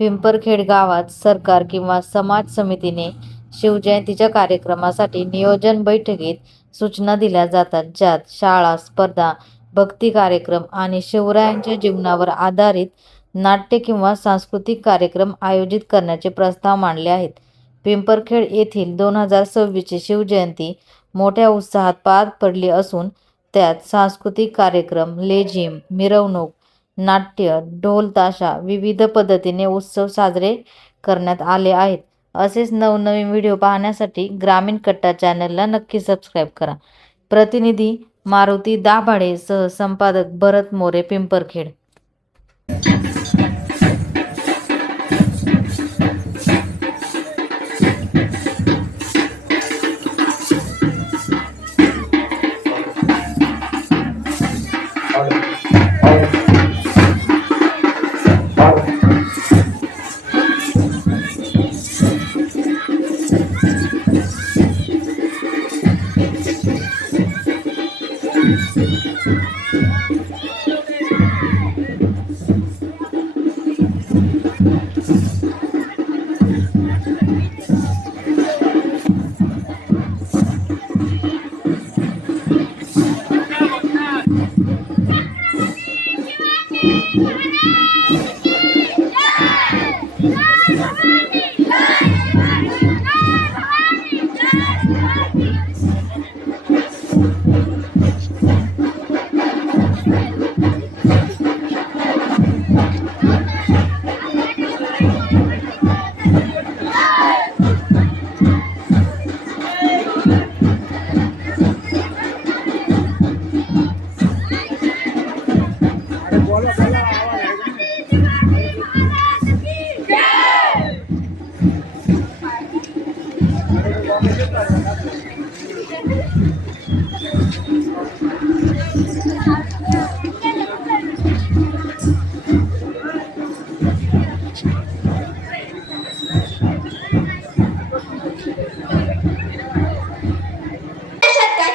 पिंपरखेड गावात सरकार किंवा समाज समितीने शिवजयंतीच्या कार्यक्रमासाठी नियोजन बैठकीत सूचना दिल्या जातात, ज्यात शाळा, स्पर्धा, भक्ती कार्यक्रम आणि शिवरायांच्या जीवनावर आधारित नाट्य किंवा सांस्कृतिक कार्यक्रम आयोजित करण्याचे प्रस्ताव मांडले आहेत. पिंपरखेड येथील 2026 ची शिवजयंती मोठ्या उत्साहात पार पडली असून त्यात सांस्कृतिक कार्यक्रम, लेझिम, मिरवणूक, नाट्य, ढोल ताशा, विविध पद्धतीने उत्सव साजरे करण्यात आले आहेत. असेच नवनवीन व्हिडिओ पाहण्यासाठी ग्रामीण कट्टा चॅनलला नक्की सबस्क्राईब करा. प्रतिनिधी मारुती दाभाडे सह संपादक भरत मोरे, पिंपरखेड.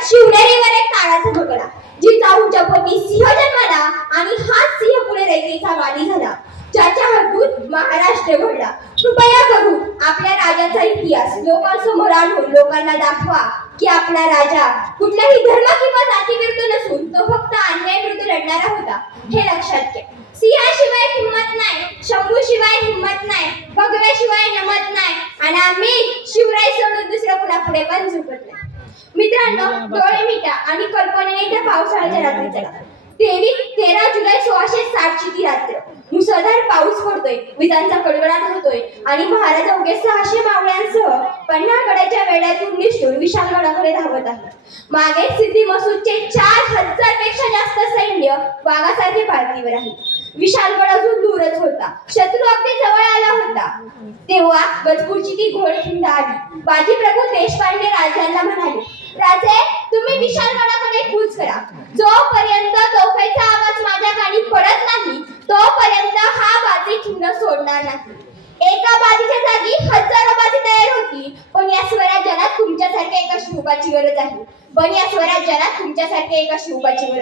शिवनेरीवर एक काळाचा तुकडा, जिचा उंचपोटी सिंह जन्माला आणि हाच सिंह पुढे रयतेचा वाणी झाला, ज्याच्या हातून महाराष्ट्र घडला. कृपया करून आपल्या राजाचा इतिहास लोकांसमोर आणून लोकांना दाखवा की आपला राजा कुठल्याही धर्म किंवा जातीविरुद्ध नसून तो फक्त अन्यायाविरुद्ध लढणारा होता, हे लक्षात घ्या. सिंहाशिवाय हिंमत नाही, शंभूशिवाय हिंमत नाही, भगव्याशिवाय नमत नाही, आणि आम्ही शिवराय सोडून दुसऱ्या कुणापुढे पण झुकत नाही. मित्रांनो, डोळे मिटा आणि कल्पनेने त्या पावसाळ्याच्या रात्री चला. 13 जुलै 1660 ची ती रात्र. मुसळधार पाऊस पडतोय, विजांचा कडकडाट होतोय आणि महाराज अवघे 600 मावळ्यांसह पन्हाळगडाच्या वेढ्यातून निष्ठून विशालगडाकडे धावत आहे. मागे सिद्धी मसूदचे 4000 पेक्षा जास्त सैन्य वाघासारखे पाळतीवर आहे. विशालगड अजून दूरच होता, शत्रू अगदी जवळ आला होता. तेव्हा गजपूरची ती घोडखिंड आली. बाजीप्रभू देशपांडे राजांना म्हणाले, राजे, तुम्ही विशालगडाकडे कूच करा. जोपर्यंत तोफेचा आवाज माझ्या कानी पडत नाही तोपर्यंत हा बाजी खिंड सोडणार नाही. एका बाजीच्या जागी हजारो बाजी तयार होती, पण या स्वराज्याला तुमच्यासारख्या एका शिवबाची गरज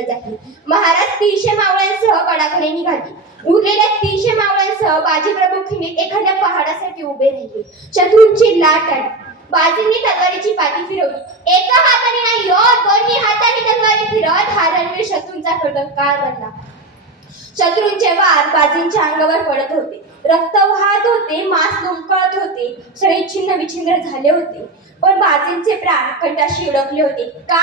आहे. महाराज 300 मावळ्यांसह गडाकडे निघाले. उरलेल्या 300 मावळ्यांसह बाजीप्रभू खिंडीत एखाद्या पहाडासाठी उभे राहिले. शत्रूंची लाट आली. बाजींनी तलवारीची पाठी फिरवली. एका हाताने नाही, दोन्ही हाताने तलवारी फिरवत हा रणवीर शत्रूंचा कडकाळ बनला. शत्रूंचे वार बाजींच्या अंगावर पडत होते, रक्त वाहत होते, मांस लोंबकळत होते, शरीर छिन्न विछिन्न झाले होते. पण बाजींचे प्राण कंठाशी अडकले होते. का?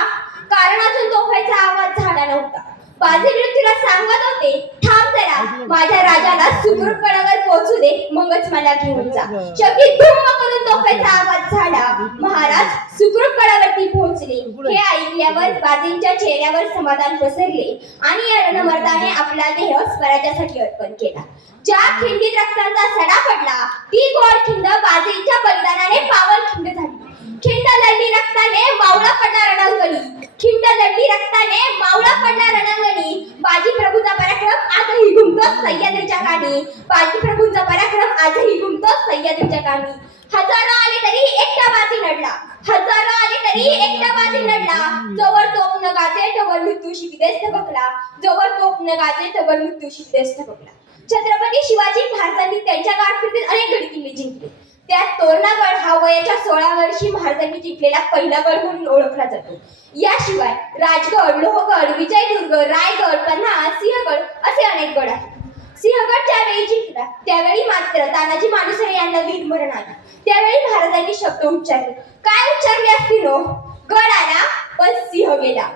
कारण अजून तोफाचा आवाज झाला नव्हता. बाजी मृत्यूला सांगत होते, थांब जरा, माझ्या राजाला सुखरूप गडावर पोहोचू दे, मगच मला घेऊन जा. शेवटी धुम्म करून तोफाचा आवाज झाला. महाराज सुखरूप गडावरती पोहोचले. हे ऐकल्यावर बाजींच्या चेहऱ्यावर समाधान पसरले आणि या रणमर्दाने आपला देह स्वराज्यासाठी अर्पण केला. ज्या खिंडीत रक्ताचा सडा पडला ती गोड खिंड बाजींच्या बलिदानाने पावन खिंड झाली. खिंड लढली रक्ताने, मावळा पडला रणंगणी. खिंड लढली रक्ताने, मावळा पडला रणंगणी. बाजी प्रभूचा पराक्रम आजही घुमतो सह्याद्रीच्या कानी. बाजी प्रभूचा पराक्रम आजही घुमतो सह्याद्रीच्या कानी. हजारो आले तरी एकटा बाजी लढला. हजारो आले तरी एकटा बाजी लढला. जोवर तोप न गाजे तोवर मृत्यू शिकतेच थबकला. जोवर तोप न गाजे तोवर मृत्यू शिकतेच थबकला. छत्रपती शिवाजी महाराजांनी त्यांच्या कारकिर्दीत अनेक गड किल्ले जिंकले. त्यात तोरणागड हा वयाच्या 16 वर्षी महाराजांनी जिंकलेला पहिला गड म्हणून ओळखला जातो. याशिवाय राजगड, लोहगड, विजयदुर्ग, रायगड, पन्हाळ, सिंहगड असे अनेक गड आहेत. सिंहगड ज्यावेळी जिंकला त्यावेळी मात्र तानाजी मालुसरे यांना वीरमरण आले. त्यावेळी महाराजांनी शब्द उच्चारले. काय उच्चारले असतील हो? गड आला पण सिंह गेला.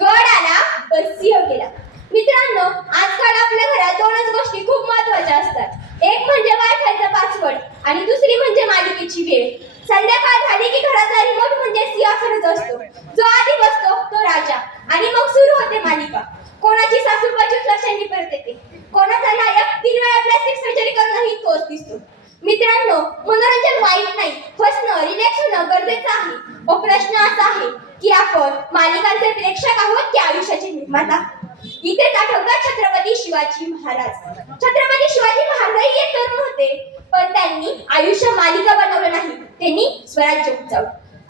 गड आला पण सिंह गेला. मित्रांनो, आजकाल आपल्या घरात दोनच गोष्टी खूप महत्त्वाच्या असतात. एक म्हणजे वायफायचा पासवर्ड आणि दुसरी म्हणजे मालिकेची वेळ. संध्याकाळ झाली की घरातला रिमोट म्हणजे सिंहासनच असतो. जो आधी बसतो तो राजा आणि मग सुरू होते मालिका. कोणाची सासू 25 वर्षांनी परत येते, कोणाचा नायक 3 वेळा प्लास्टिक सर्जरी करूनही तोच दिसतो. मित्रांनो, मनोरंजन वाईट नाही, हसणं, रिलॅक्स होणं गरजेचं आहे. पण प्रश्न असा आहे की आपण मालिकांचे प्रेक्षक आहोत की आयुष्याचे निर्माता? इथेच आठवतात छत्रपती शिवाजी महाराज. छत्रपती शिवाजी महाराजही एक तरुण होते, पण त्यांनी आयुष्य मालिका बनवलं नाही, त्यांनी स्वराज्य उंचावलं.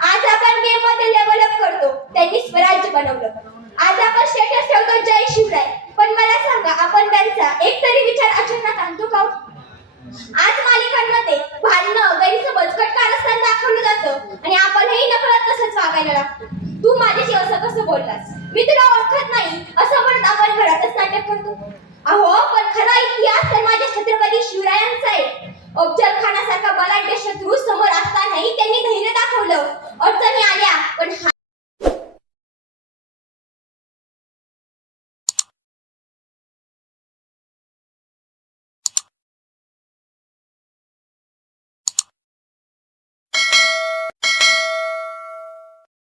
आज आपण गेम मध्ये लेवल अप करतो, त्यांनी स्वराज्य बनवलं. आज आपण स्टेटस ठेवतो जय शिवराय, पण मला सांगा आपण त्यांचा एक तरी विचार आचरणात आणतो का? आज मालिकांमध्ये भांडणं, गैरसमज, कारस्थान दाखवलं जातं आणि आपणही नकळत तसंच वागायला लागतो. तू माझ्याशी असं कसं बोललास, मी तुला ओळखत नाही असं म्हणत आपण घरातच नाटक करतो. अहो, पण खरा इतिहास तर माझ्या छत्रपती शिवरायांचा आहे. अफजल खानासारखा बलाढ्य शत्रू समोर असतानाही त्यांनी धैर्य दाखवलं. अडचणी आल्या पण